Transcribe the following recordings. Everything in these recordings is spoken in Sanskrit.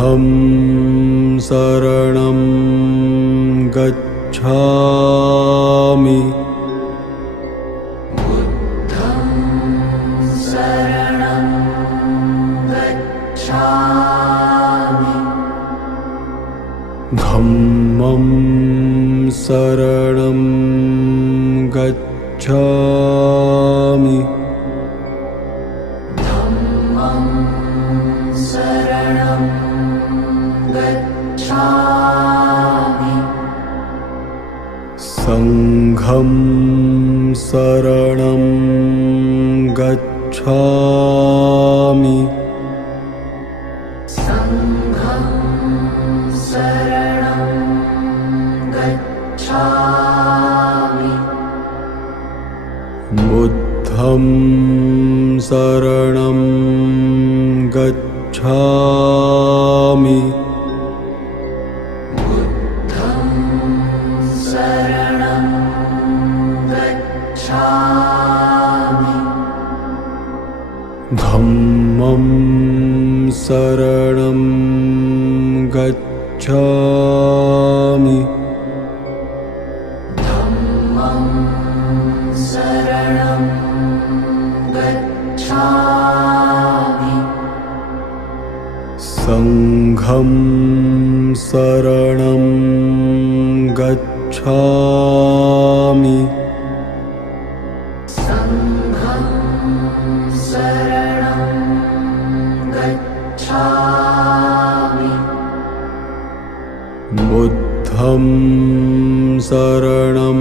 बुद्धं शरणं गच्छामि। धम्मं शरणं गच्छामि। संघं शरणं गच्छामि। बुद्धं शरणं गच्छामि। धम्मं शरणं गच्छामि। संघं शरणं गच्छामि। बुद्धं शरणं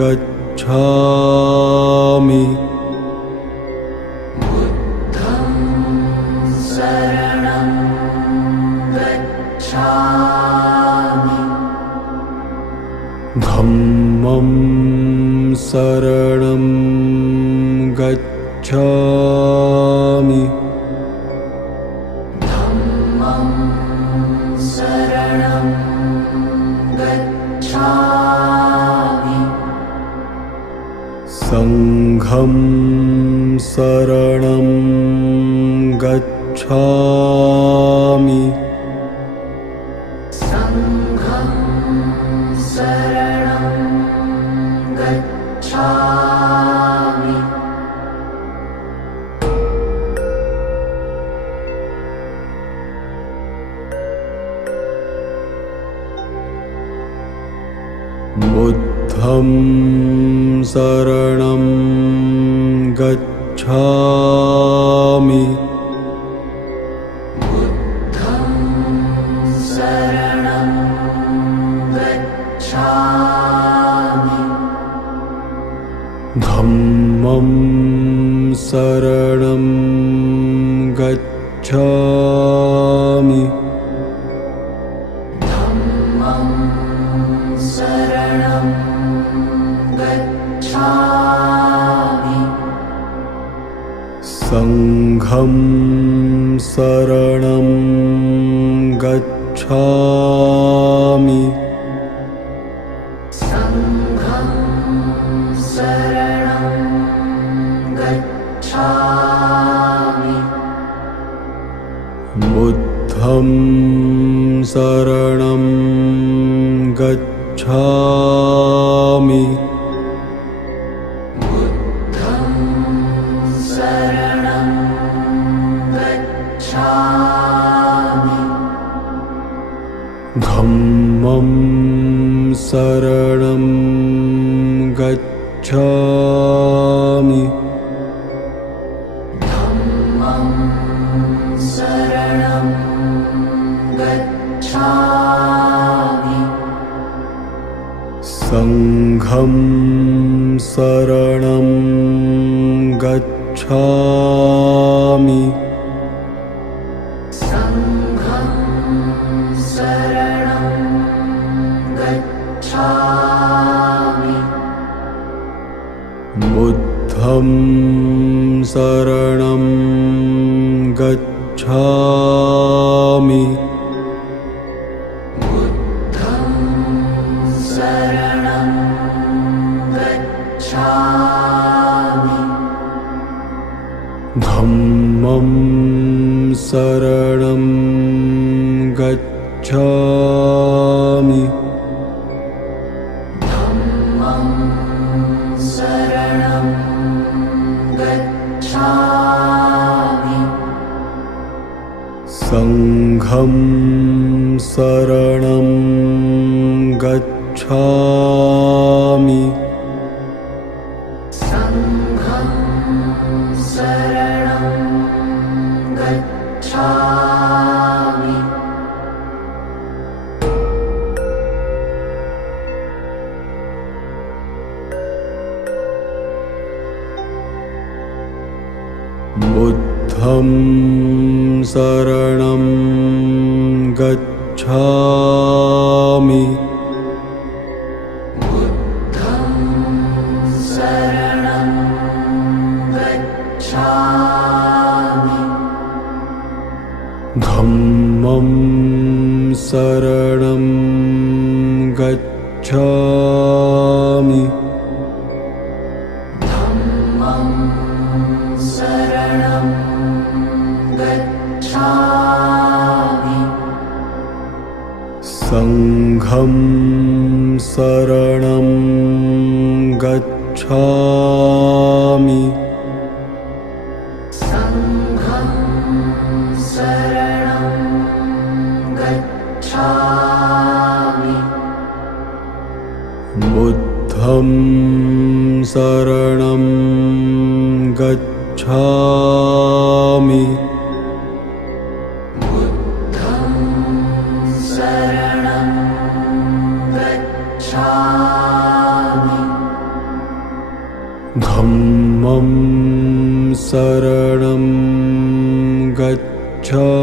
गच्छामि। धम्मं शरणं गच्छामि। संघं शरणं गच्छामि। बुद्धं शरणं गच्छामि। धम्मं शरणं गच्छामि। संघं शरणं गच्छामि। बुद्धं शरणं गच्छामि। धम्मं शरणं गच्छामि। संघं शरणं गच्छामि। बुद्धं शरणं गच्छामि। धम्मं शरणं शरणं गच्छामि संघं शरणं गच्छामि संघं शरणं गच्छामि बुद्धं शरणं गच्छामि बुद्धं शरणं गच्छामि धम्मं शरणं गच्छामि धम्मं शरणं गच्छामि संघं शरणं गच्छामि संघं शरणं गच्छामि बुद्धं शरणं गच्छामि बुद्धं शरणं गच्छामि धम्मं शरणं गच्छामि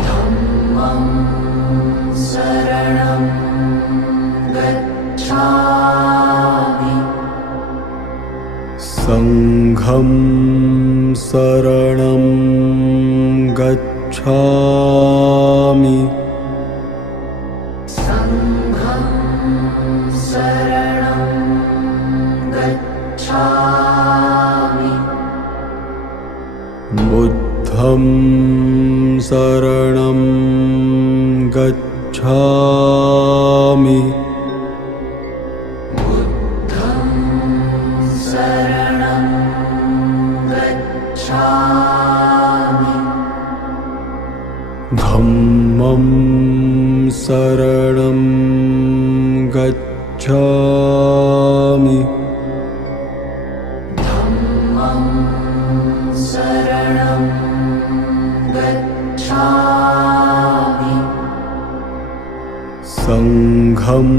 धम्मं शरणं गच्छामि संघं शरणं गच्छामि संघं शरणं गच्छामि बुद्धं शरणं गच्छामि बुद्धं शरणं गच्छामि धम्मं शरणं गच्छामि धम्मं शरणं गच्छामि संघं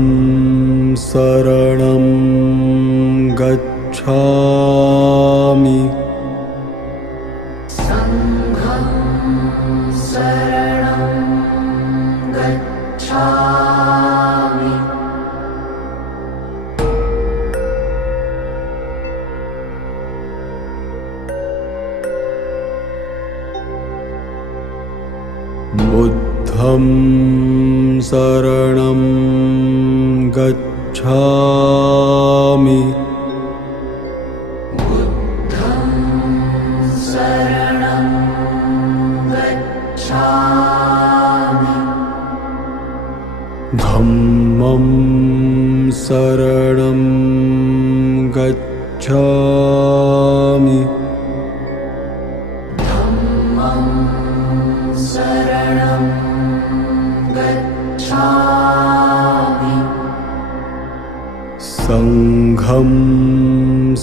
शरणं गच्छामि संघं शरणं गच्छामि बुद्धं शरणं गच्छामि बुद्धं शरणं गच्छामि धम्मं शरणं गच्छामि धम्मं शरणं गच्छामि संघं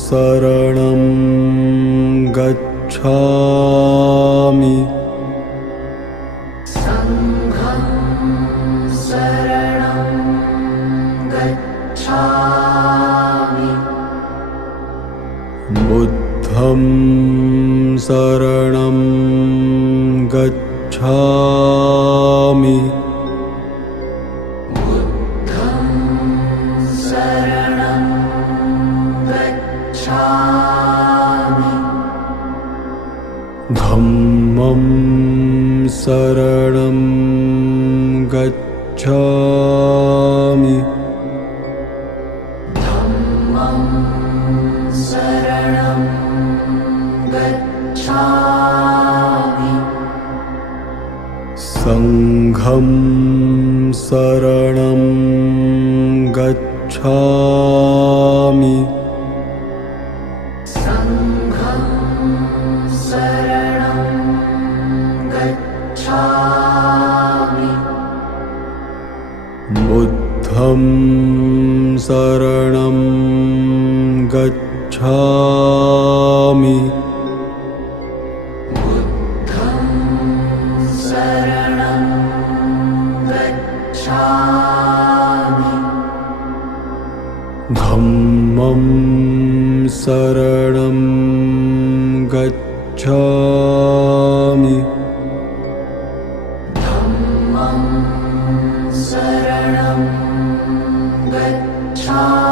शरणं गच्छामि संघं शरणं गच्छामि बुद्धं शरणं गच्छामि बुद्धं शरणं गच्छामि धम्मं शरणं गच्छामि धम्मं शरणं गच्छामि संघं शरणं शरणं गच्छामि संघं शरणं गच्छामि बुद्धं शरणं गच्छामि बुद्धं शरणं गच्छामि धम्मं शरणं गच्छामि धम्मं शरणं गच्छामि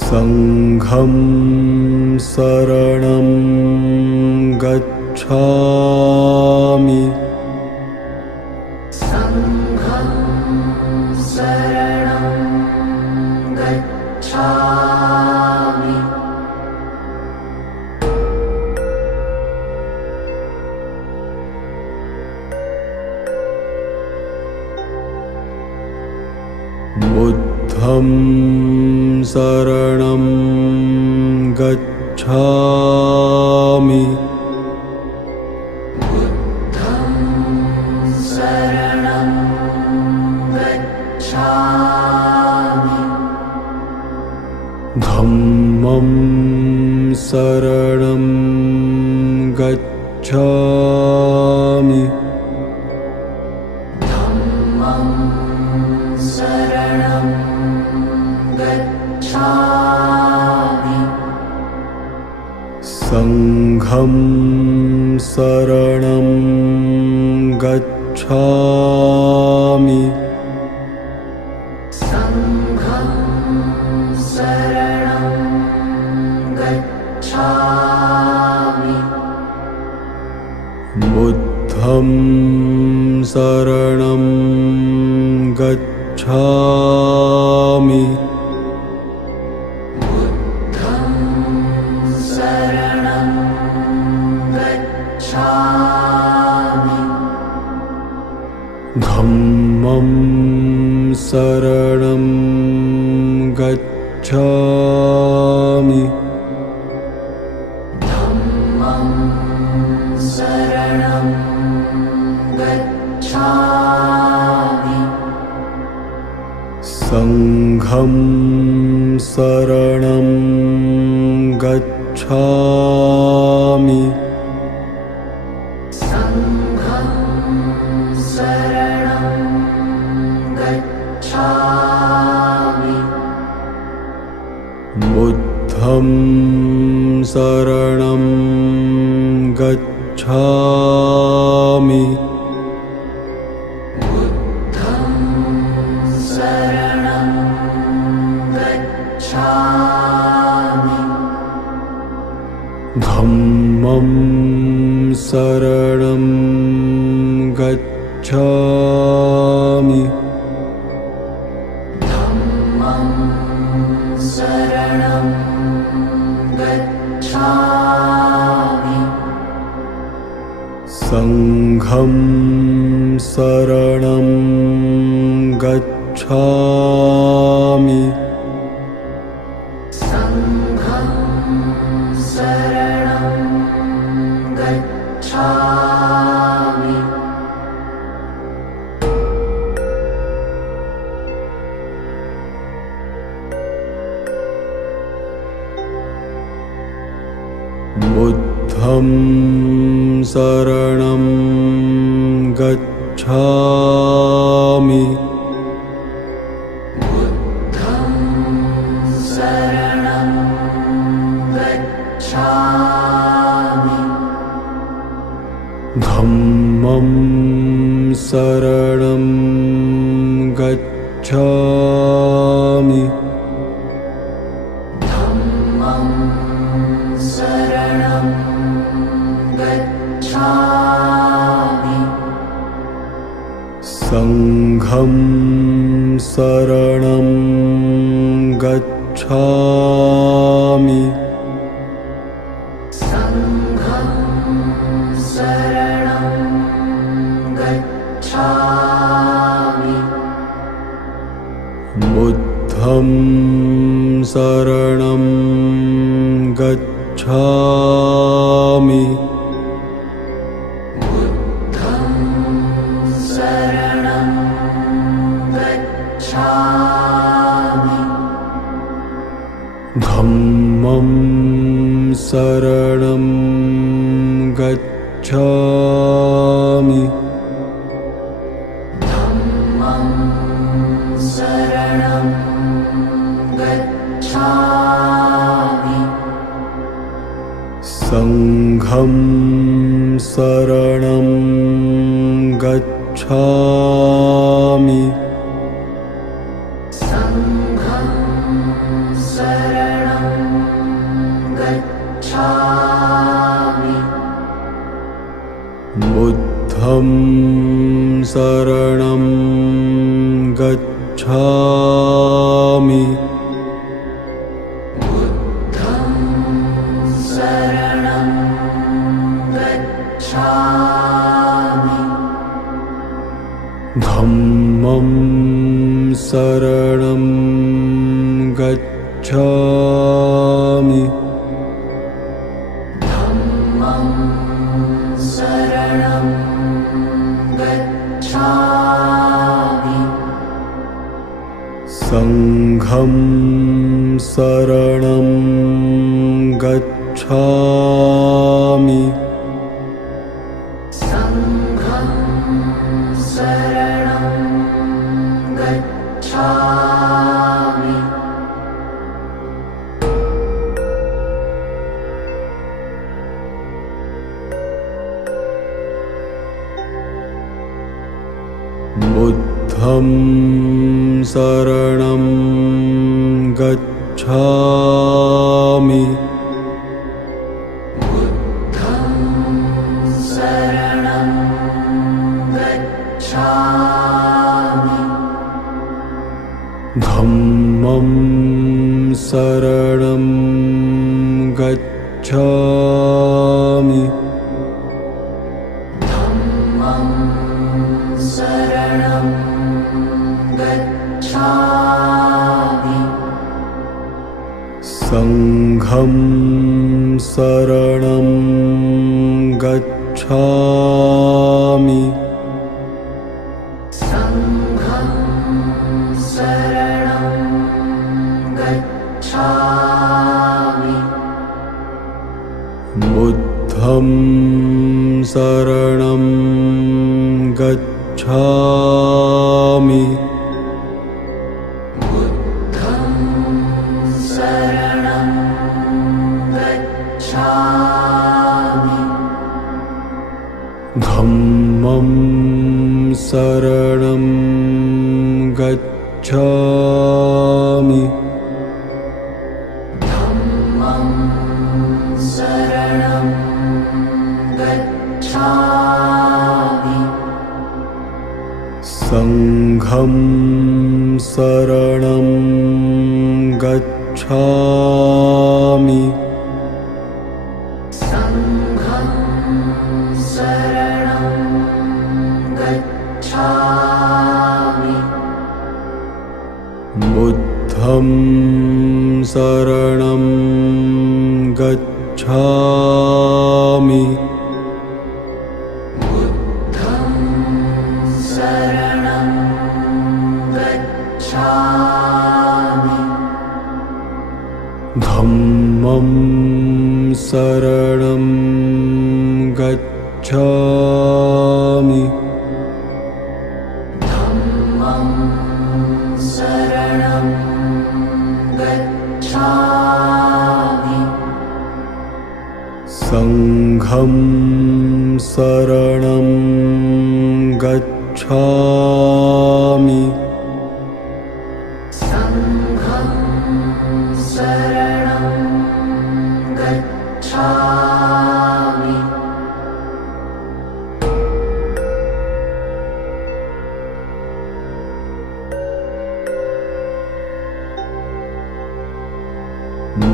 संघं शरणं गच्छामि संघं शरणं गच्छामि बुद्धं शरणं गच्छामि बुद्धं शरणं गच्छामि धम्मं शरणं गच्छामि धम्मं शरणं गच्छामि संघं शरणं गच्छामि संघं शरणं गच्छामि बुद्धं शरणं गच्छामि बुद्धं शरणं गच्छामि धम्मं शरणं गच्छामि धम्मं शरणं गच्छामि संघं शरणं गच्छामि संघं शरणं गच्छामि बुद्धं शरणं गच्छामि बुद्धं शरणं गच्छामि धम्मं शरणं गच्छामि धम्मं शरणं गच्छामि संघं शरणं गच्छामि संघं शरणं गच्छामि संघं शरणं गच्छामि बुद्धं शरणं गच्छामि बुद्धं शरणं गच्छामि धम्मं शरणं गच्छामि धम्मं शरणं गच्छामि संघं शरणं गच्छामि संघं शरणं गच्छामि बुद्धं शरणं गच्छामि शरणं गच्छामि धम्मं शरणं गच्छामि धम्मं शरणं गच्छामि संघं शरणं गच्छामि संघं शरणं गच्छामि बुद्धं शरणं गच्छामि बुद्धं शरणं गच्छामि धम्मं शरणं गच्छामि धम्मं शरणं गच्छामि संघं शरणं गच्छामि संघं शरणं गच्छामि बुद्धं शरणं गच्छामि बुद्धं शरणं गच्छामि धम्मं शरणं गच्छामि धम्मं शरणं गच्छामि संघं शरणं गच्छामि संघं शरणं गच्छामि बुद्धं शरणं गच्छामि बुद्धं शरणं गच्छामि धम्मं शरणं गच्छामि धम्मं शरणं गच्छामि संघं शरणं गच्छामि संघं शरणं गच्छामि बुद्धं शरणं गच्छामि बुद्धं शरणं गच्छामि धम्मं शरणं गच्छामि धम्मं शरणं गच्छामि संघं शरणं गच्छामि संघं शरणं गच्छामि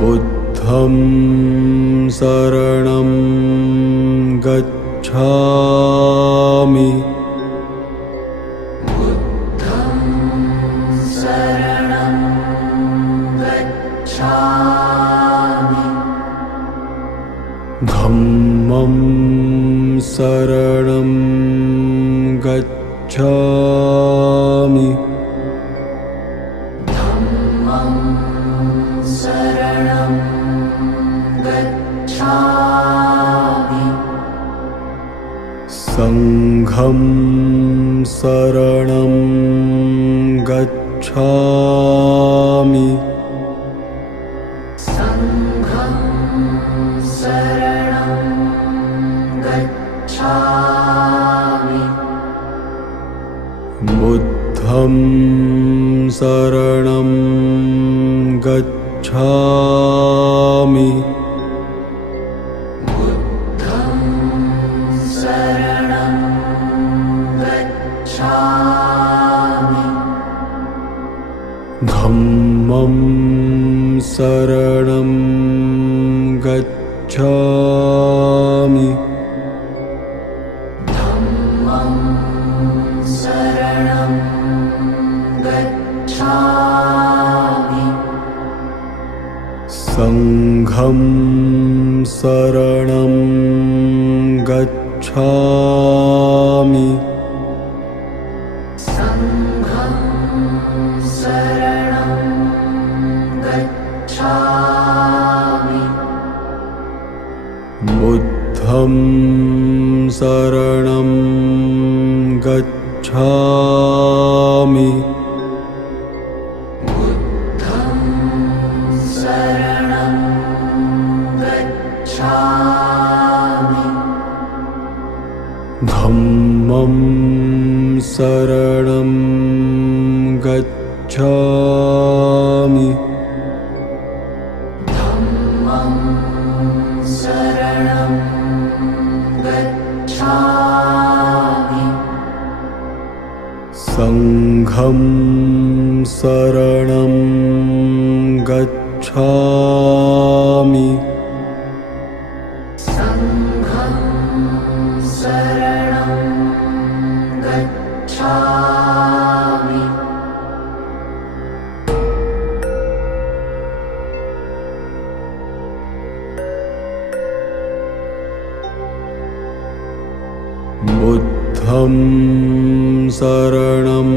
बुद्धं शरणं गच्छामि शरणं गच्छामि धम्मं शरणं गच्छामि धम्मं शरणं गच्छामि संघं शरणं गच्छामि संघं शरणं गच्छामि बुद्धं शरणं गच्छामि बुद्धं शरणं गच्छामि धम्मं शरणं गच्छामि धम्मं शरणं गच्छामि संघं शरणं गच्छामि संघं शरणं गच्छामि बुद्धं शरणं गच्छामि बुद्धं शरणं गच्छामि धम्मं शरणं गच्छामि धम्मं शरणं गच्छामि संघं शरणं गच्छामि संघं शरणं गच्छामि बुद्धं शरणं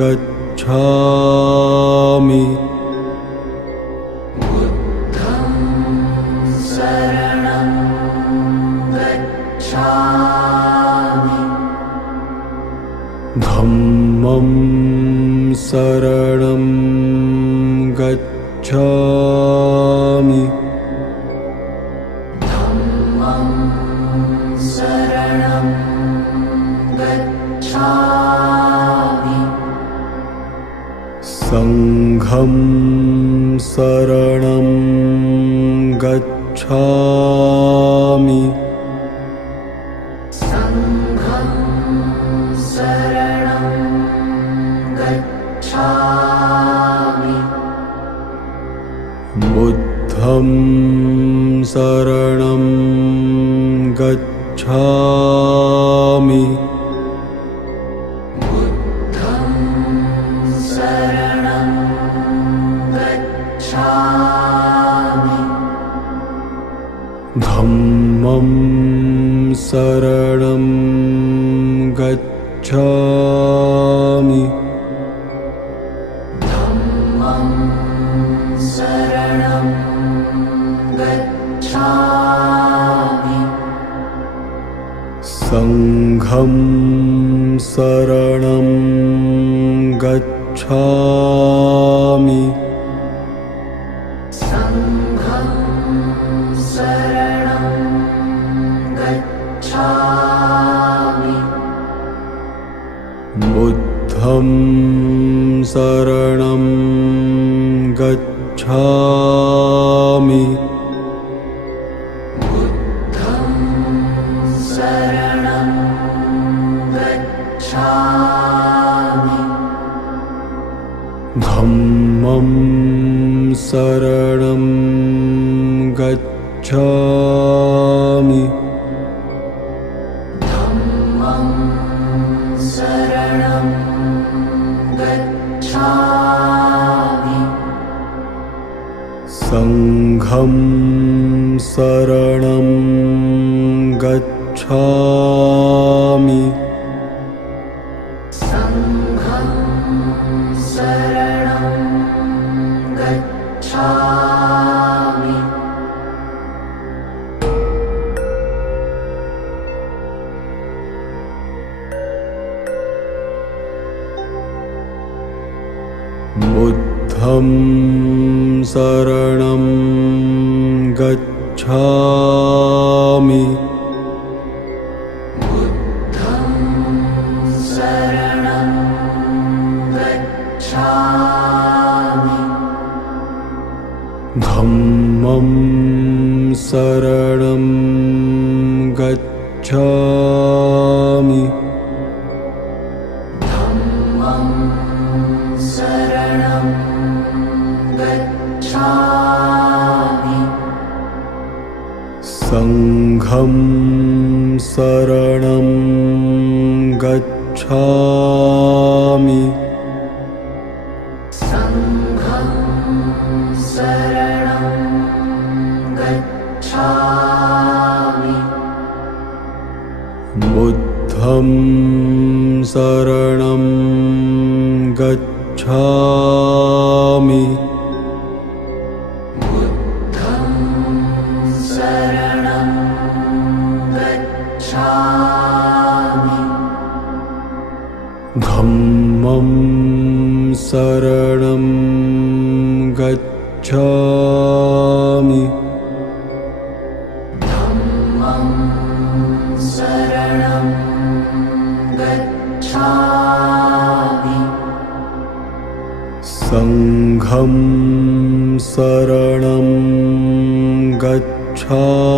गच्छामि बुद्धं शरणं गच्छामि धम्मं शरणं गच्छामि धम्मं शरणं गच्छामि संघं शरणं गच्छामि संघं शरणं गच्छामि बुद्धं शरणं गच्छामि बुद्धं शरणं गच्छामि धम्मं शरणं गच्छामि धम्मं शरणं गच्छामि संघं शरणं गच्छामि संघं शरणं गच्छामि बुद्धं शरणं गच्छामि बुद्धं शरणं गच्छामि धम्मं शरणं गच्छामि धम्मं शरणं गच्छामि बुद्धं शरणं गच्छामि संघं शरणं गच्छामि बुद्धं शरणं गच्छामि बुद्धं शरणं गच्छामि धम्मं शरणं गच्छामि धम्मं शरणं गच्छामि संघं शरणं गच्छामि संघं शरणं गच्छामि बुद्धं शरणं गच्छामि बुद्धं शरणं गच्छामि धम्मं शरणं गच्छामि धम्मं शरणं गच्छामि संघं शरणं गच्छामि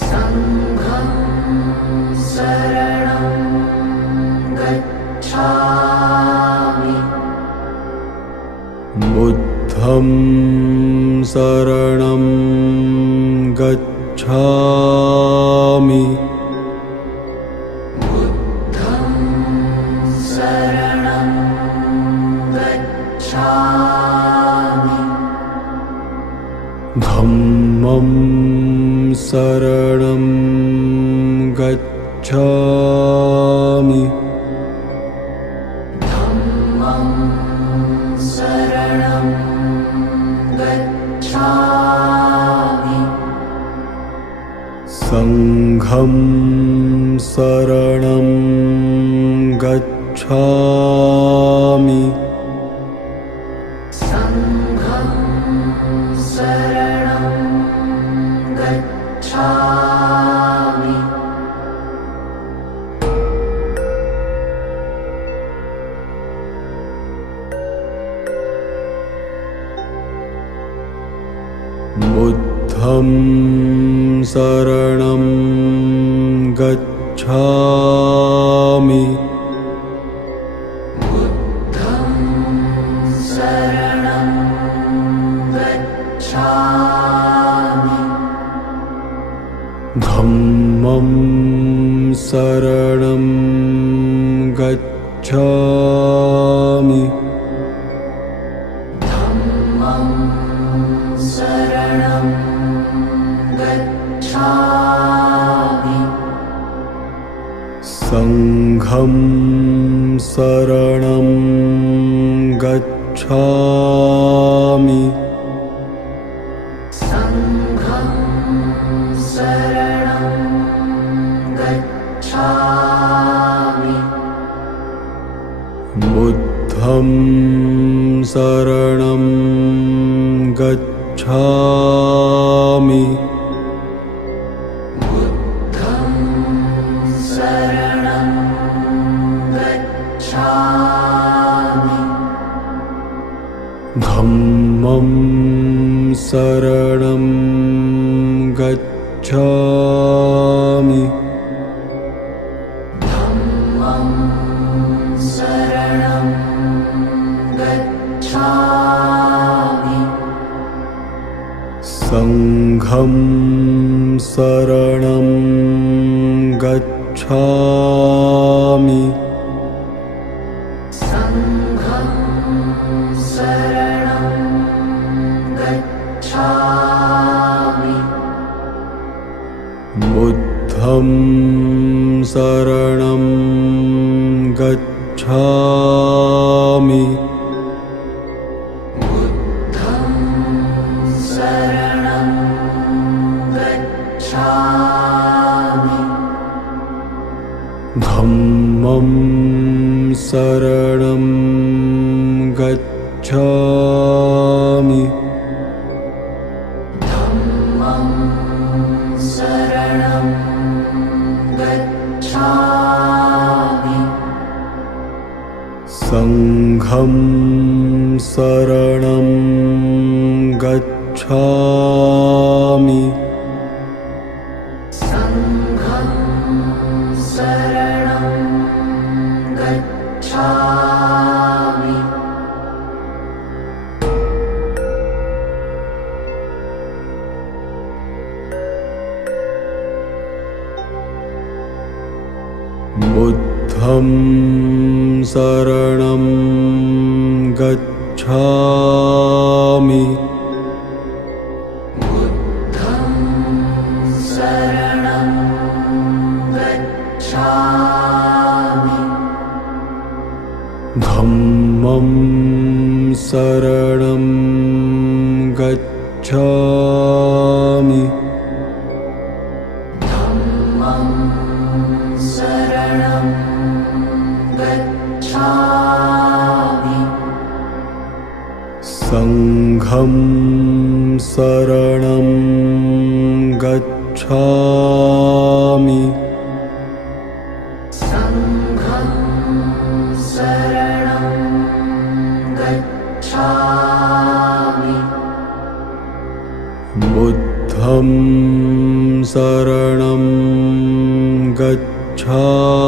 संघं शरणं गच्छामि बुद्धं शरणं गच्छामि बुद्धं शरणं गच्छामि धम्मं शरणं गच्छामि धम्मं शरणं गच्छामि संघं शरणं गच्छामि संघं शरणं गच्छामि बुद्धं शरणं गच्छामि बुद्धं शरणं गच्छामि धम्मं शरणं गच्छामि धम्मं शरणं गच्छामि संघं शरणं गच्छामि संघं शरणं गच्छामि बुद्धं शरणं गच्छामि बुद्धं शरणं गच्छामि धम्मं शरणं गच्छामि धम्मं शरणं गच्छामि संघं शरणं गच्छामि संघं शरणं शरणं गच्छामि शरणं गच्छामि धम्मं शरणं गच्छामि धम्मं शरणं गच्छामि संघं शरणं गच्छामि संघं शरणं गच्छामि बुद्धं शरणं गच्छामि बुद्धं शरणं गच्छामि धम्मं शरणं गच्छामि धम्मं शरणं गच्छामि संघं शरणं गच्छामि संघं शरणं गच्छामि बुद्धं शरणं गच्छामि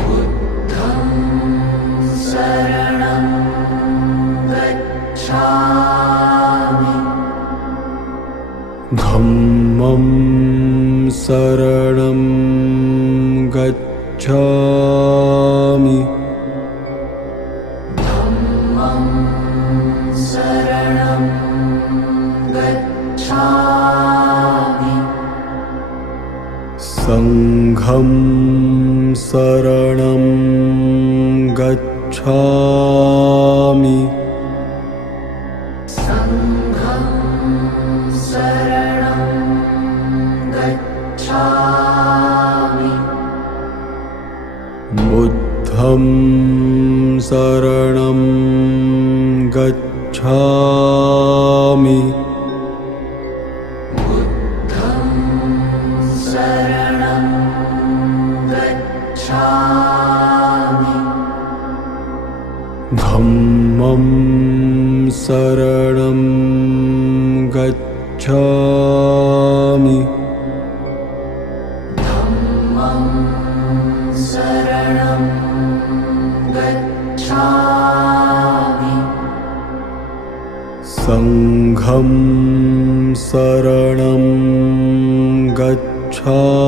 बुद्धं शरणं गच्छामि धम्मं शरणं गच्छामि धम्मं शरणं गच्छामि संघं शरणं गच्छामि संघं शरणं गच्छामि बुद्धं शरणं गच्छामि बुद्धं शरणं गच्छामि धम्मं शरणं गच्छामि धम्मं शरणं गच्छामि संघं शरणं गच्छामि